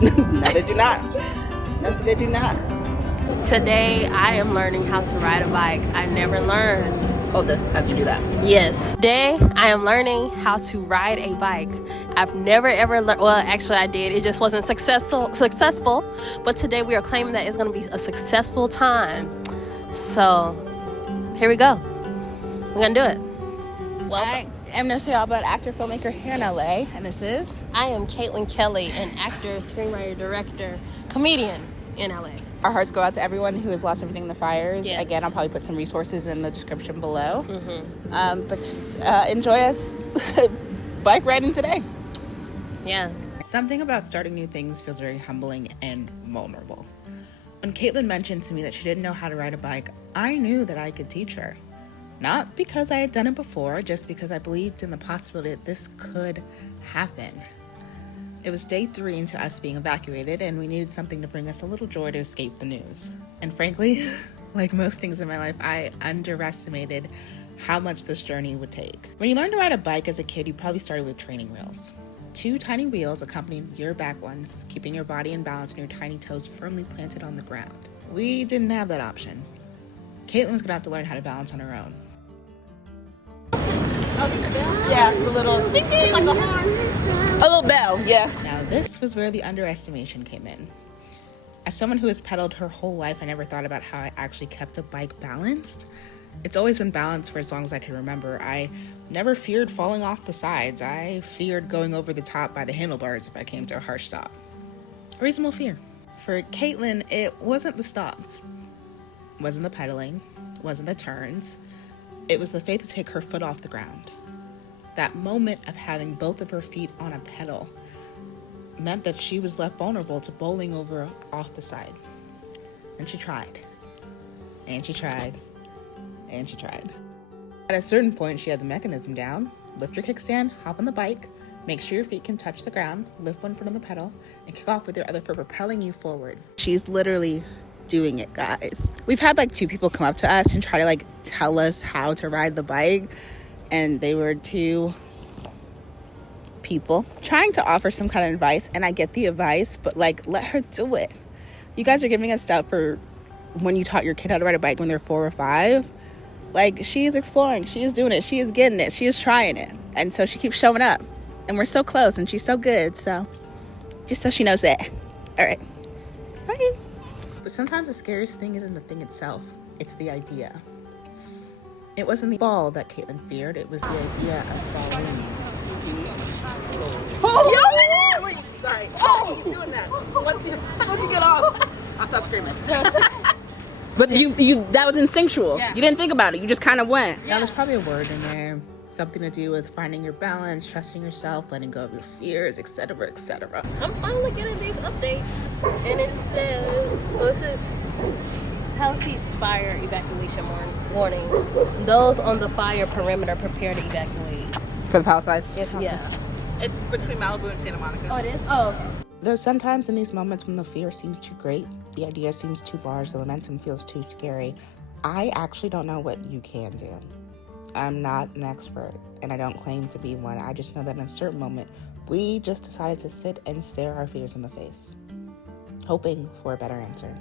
No, they do not. No, they do not. Today, I am learning how to ride a bike. I never learned. Hold this as you do that. Yes. Today, I am learning how to ride a bike. I've never ever learned. Well, actually, I did. It just wasn't successful. But today, we are claiming that it's going to be a successful time. So, here we go. We're going to do it. Welcome. I'm Nurse Albert, actor, filmmaker here in LA, and this is... I am Kaitlyn Kelly, an actor, screenwriter, director, comedian in LA. Our hearts go out to everyone who has lost everything in the fires. Yes. Again, I'll probably put some resources in the description below. But just enjoy us bike riding today. Yeah. Something about starting new things feels very humbling and vulnerable. When Kaitlyn mentioned to me that she didn't know how to ride a bike, I knew that I could teach her. Not because I had done it before, just because I believed in the possibility that this could happen. It was day 3 into us being evacuated, and we needed something to bring us a little joy to escape the news. And frankly, like most things in my life, I underestimated how much this journey would take. When you learn to ride a bike as a kid, you probably started with training wheels. 2 tiny wheels accompanied your back ones, keeping your body in balance and your tiny toes firmly planted on the ground. We didn't have that option. Kaitlyn was gonna have to learn how to balance on her own. Oh, this bell? Yeah, the little Ding, ding. It's like a horn. a little bell. Yeah. Now this was where the underestimation came in. As someone who has pedaled her whole life, I never thought about how I actually kept a bike balanced. It's always been balanced for as long as I can remember. I never feared falling off the sides. I feared going over the top by the handlebars if I came to a harsh stop. A reasonable fear. For Kaitlyn, it wasn't the stops. It wasn't the pedaling. It wasn't the turns. It was the faith to take her foot off the ground. That moment of having both of her feet on a pedal meant that she was left vulnerable to bowling over off the side. And she tried. And she tried. And she tried. At a certain point, she had the mechanism down. Lift your kickstand, hop on the bike, make sure your feet can touch the ground, lift one foot on the pedal, and kick off with your other foot, propelling you forward. She's literally doing it, guys. We've had 2 people come up to us and try to tell us how to ride the bike, and they were 2 people trying to offer some kind of advice, and I get the advice, but let her do it. You guys are giving us stuff for when you taught your kid how to ride a bike when they're 4 or 5. She is exploring, she is doing it, she is getting it, she is trying it, and so she keeps showing up, and we're so close, and she's so good. So just so she knows that. All right, bye. But sometimes the scariest thing isn't the thing itself, it's the idea. It wasn't the fall that Kaitlyn feared, it was the idea of falling. Oh! Wait, sorry. Oh! Keep doing that. Once you get off, I'll stop screaming. But you that was instinctual. Yeah. You didn't think about it. You just kind of went. Now there's probably a word in there, something to do with finding your balance, trusting yourself, letting go of your fears, etc., etc. I'm finally getting these updates, and it says, Palisades fire evacuation warning. Those on the fire perimeter prepare to evacuate. For the Palisades? Yeah. It's between Malibu and Santa Monica. Oh, it is? Oh, okay. Though sometimes in these moments when the fear seems too great, the idea seems too large, the momentum feels too scary, I actually don't know what you can do. I'm not an expert, and I don't claim to be one. I just know that in a certain moment, we just decided to sit and stare our fears in the face, hoping for a better answer.